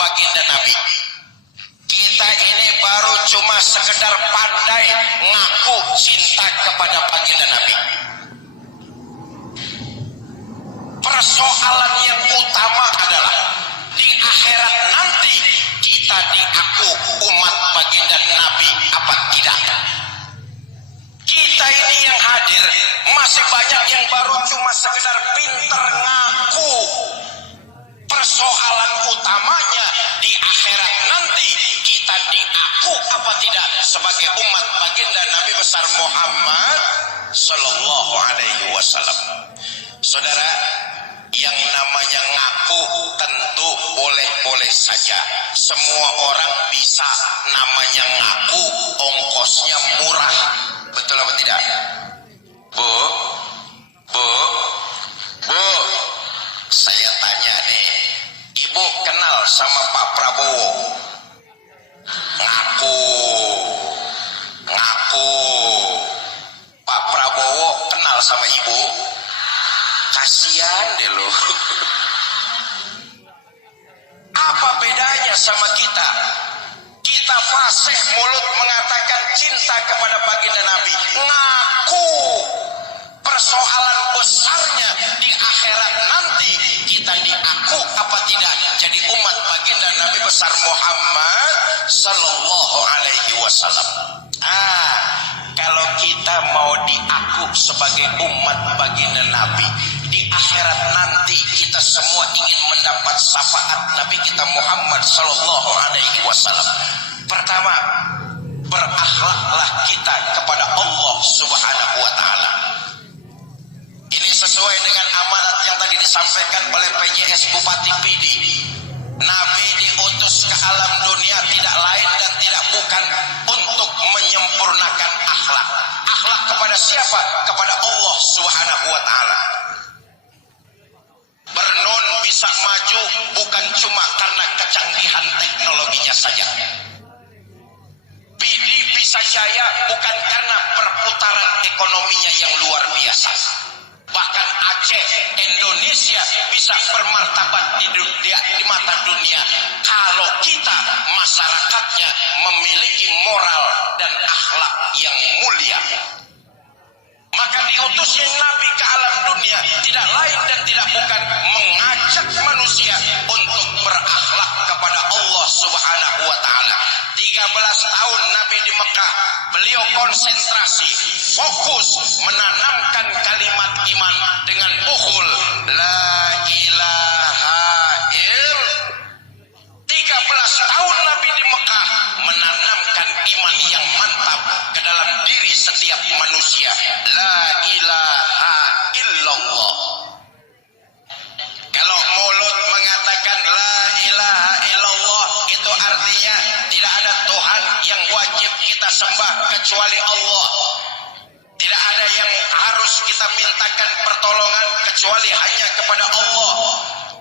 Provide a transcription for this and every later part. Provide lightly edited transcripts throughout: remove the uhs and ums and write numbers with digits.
baginda Nabi. Kita ini baru cuma sekedar pandai ngaku cinta kepada baginda Nabi. Persoalan yang utama adalah di akhirat nanti kita diaku umat baginda Nabi apa tidak. Kita ini yang hadir masih banyak yang baru cuma sekedar pinter ngaku. Persoalan utamanya di akhirat nanti kita diaku apa tidak sebagai umat baginda Nabi besar Muhammad sallallahu alaihi wasallam. Saudara, yang namanya ngaku tentu boleh-boleh saja. Semua orang bisa namanya ngaku, ongkosnya murah. Betul apa tidak? Bu, saya tanya nih, ibu kenal sama Pak Prabowo? Ngaku. Pak Prabowo kenal sama ibu? Kasihan deh lo. Apa bedanya sama kita? Kita fasih mulut mengatakan cinta kepada baginda Nabi, ngaku. Persoalan besarnya di akhirat nanti kita diaku apa tidak jadi umat baginda Nabi besar Muhammad sallallahu alaihi wasallam. Kalau kita mau diaku sebagai umat baginda Nabi di akhirat nanti, kita semua ingin mendapat syafaat Nabi kita Muhammad sallallahu alaihi wasallam. Pertama, berakhlaklah kita kepada Allah Subhanahu wa taala. Ini sesuai dengan amanat yang tadi disampaikan oleh PJS Bupati Pidi. Nabi diutus ke alam dunia tidak lain dan tidak bukan untuk menyempurnakan akhlak. Akhlak kepada siapa? Kepada Allah Subhanahu wa taala. Bernun bisa maju bukan cuma karena kecanggihan teknologinya saja. Pidi bisa jaya bukan karena perputaran ekonominya yang luar biasa. Bahkan Aceh, Indonesia bisa bermartabat di mata dunia kalau kita masyarakatnya memiliki moral dan akhlak yang mulia. Maka diutusnya Nabi ke alam dunia tidak lain dan tidak bukan mengajak manusia untuk berakhlak kepada Allah Subhanahu wa taala. 13 tahun Nabi di Mekah, beliau konsentrasi, fokus menanamkan kalimat iman dengan bukhul la ilaha illallah. 13 tahun Nabi di Mekah menanamkan iman yang mantap ke dalam diri setiap manusia. La ilaha illallah. Kalau mulut mengatakan la ilaha illallah, itu artinya tidak ada Tuhan yang wajib kita sembah kecuali Allah. Tidak ada yang harus kita mintakan pertolongan kecuali hanya kepada Allah.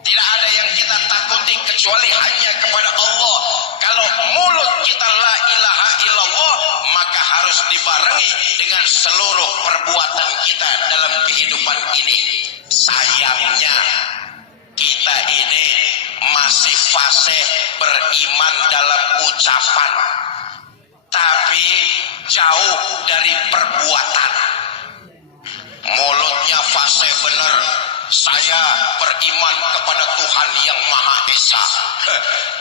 Tidak ada yang kita takuti kecuali hanya kepada Allah. Kalau mulut kita la ilaha illallah, maka harus dibarengi dengan seluruh perbuatan kita dalam kehidupan ini. Sayangnya kita ini masih fasih beriman dalam ucapan, tapi jauh dari perbuatan. Mulutnya fasih benar, saya beriman kepada Tuhan yang Maha Esa.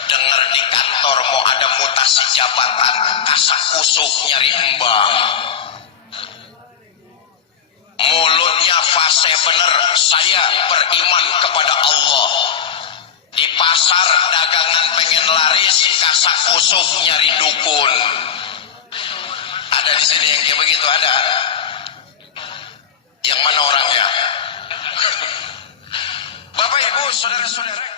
Dengar di kantor mau ada mutasi jabatan, kasak kusuk nyari embang. Mulutnya fasih benar, saya beriman kepada Allah. Di pasar dagangan pengen laris, kasak kusuk nyari dukun. Ada di sini yang kayak begitu, ada. Yang mana orangnya? Bapak Ibu, saudara-saudara.